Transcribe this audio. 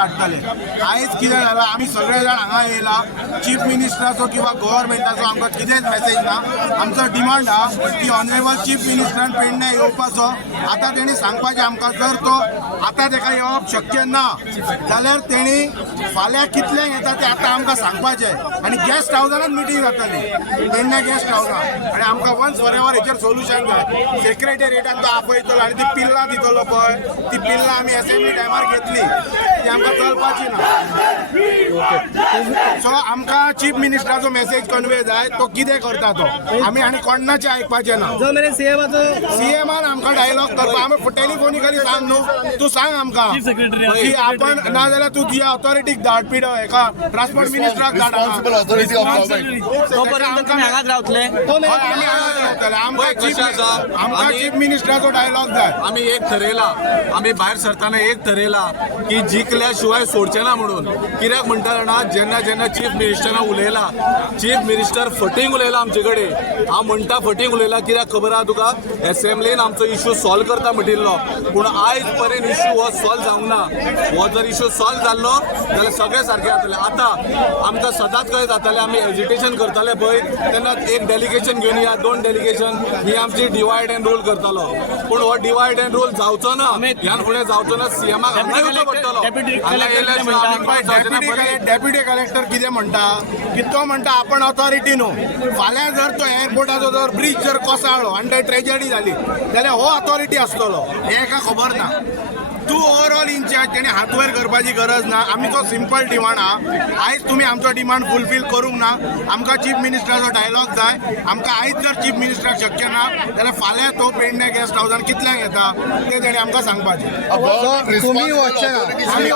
काडटले। आयज कितें जालां आमी सगळे जाण हांगा येयला, चीफ मिनिस्टराचो किंवा गव्हर्मेंटाचो आमकां कितेंच मेसेज ना। आमचो डिमांड आहा की ऑनरेबल चीफ मिनिस्टरान पेडणे येवपाचो। आतां तेणी सांगपाचें आमकां जर तो आतां ताका येवप शक्य ना जाल्यार तेणी फाल्यां कितल्यांक येता तें आतां आमकां सांगपाचें आनी गेस्ट हावजानच मिटींग जातली पेडणे गेस्ट हावजान आनी आमकां वन्स फॉर एवर हेचेर सोल्युशन जाय। सेक्रेटेरिएटान तो आपयतलो आनी ती पिल्लां दितलो पळय, ती पिल्लां आमी असेंब्ली टायमार घेतली ती आमकां चलपाची ना। सो आमकां चीफ मिनिस्टराचो मेसेज कन्वे जाय, तो कितें करता तो आमी आनी कोणाचें आयकपाचें ना। सीएमान आमकां डायलॉग करपा आमी टेलिफोनिकली सांग न्हू, तूं सांग आमकां की आपण ना जाल्यार तूं तुज्या ऑथॉरिटीक धाड पिडो हेका ट्रान्सपोर्ट मिनिस्टराक धाड। आमकां चीफ मिनिस्टराचो डायलॉग जाय। आम्ही एक ठरयला, आम्ही भायर सरताना एक ठरयला की जिखल्या शिवाय सोडचे ना म्हणून। कित्याक म्हणटा जाणा जेन्ना जेन्ना चीफ मिनिस्टरान उलयला, चीफ मिनिस्टर फटींग उलयला आमचे कडेन। हांव म्हणटा फटींग उलयला कित्याक खबर आहा तुका, असेंब्लीन आमचो इश्यू सॉल्व करता म्हणिल्लो पूण आयज पर्यंत इश्यू हो सॉल्व जावंक ना। हो जर इश्यू सॉल्व जाल्लो जाल्यार सगळे सारखे जातले। आतां आमकां सदांच कशें जातालें, आमी एजिटेशन करताले पळय तेन्ना एक डेलिगेशन घेवन या, 2 डेलिगेशन ही आमची डिवायड एंड रूल करतालो पूण हो डिवायड एंड रूल जावचो ना, ह्या फुडें जावचो ना। सीएमाक हांगा येवचो पडटलो। डेप्युटी कलेक्टर कितें म्हणटा की तो म्हणटा आपण ऑथॉरिटी न्हू, फाल्यां जर तो एअरपोर्टाचो जर ब्रिज जर कोसळ्ळो आनी थंय ट्रेजेडी जाली जाल्यार हो ऑथॉरिटी आसतलो, हें एका खबर ना। तूं ओवरऑल इन्चार्ज, तेणे हात वयर करपाची गरज ना। आमचो सिंपल डिमांड आहा, आयज तुमी आमचो डिमांड फुलफील करूंक ना। आमकां चीफ मिनिस्टराचो डायलॉग जाय। आमकां आयज जर चीफ मिनिस्टराक शक्य ना जाल्यार फाल्यां तो पेडणे गेस्ट हावजान कितल्यांक येता तें तेणे आमकां सांगपाचें। तुम्ही वचचे ना, आमी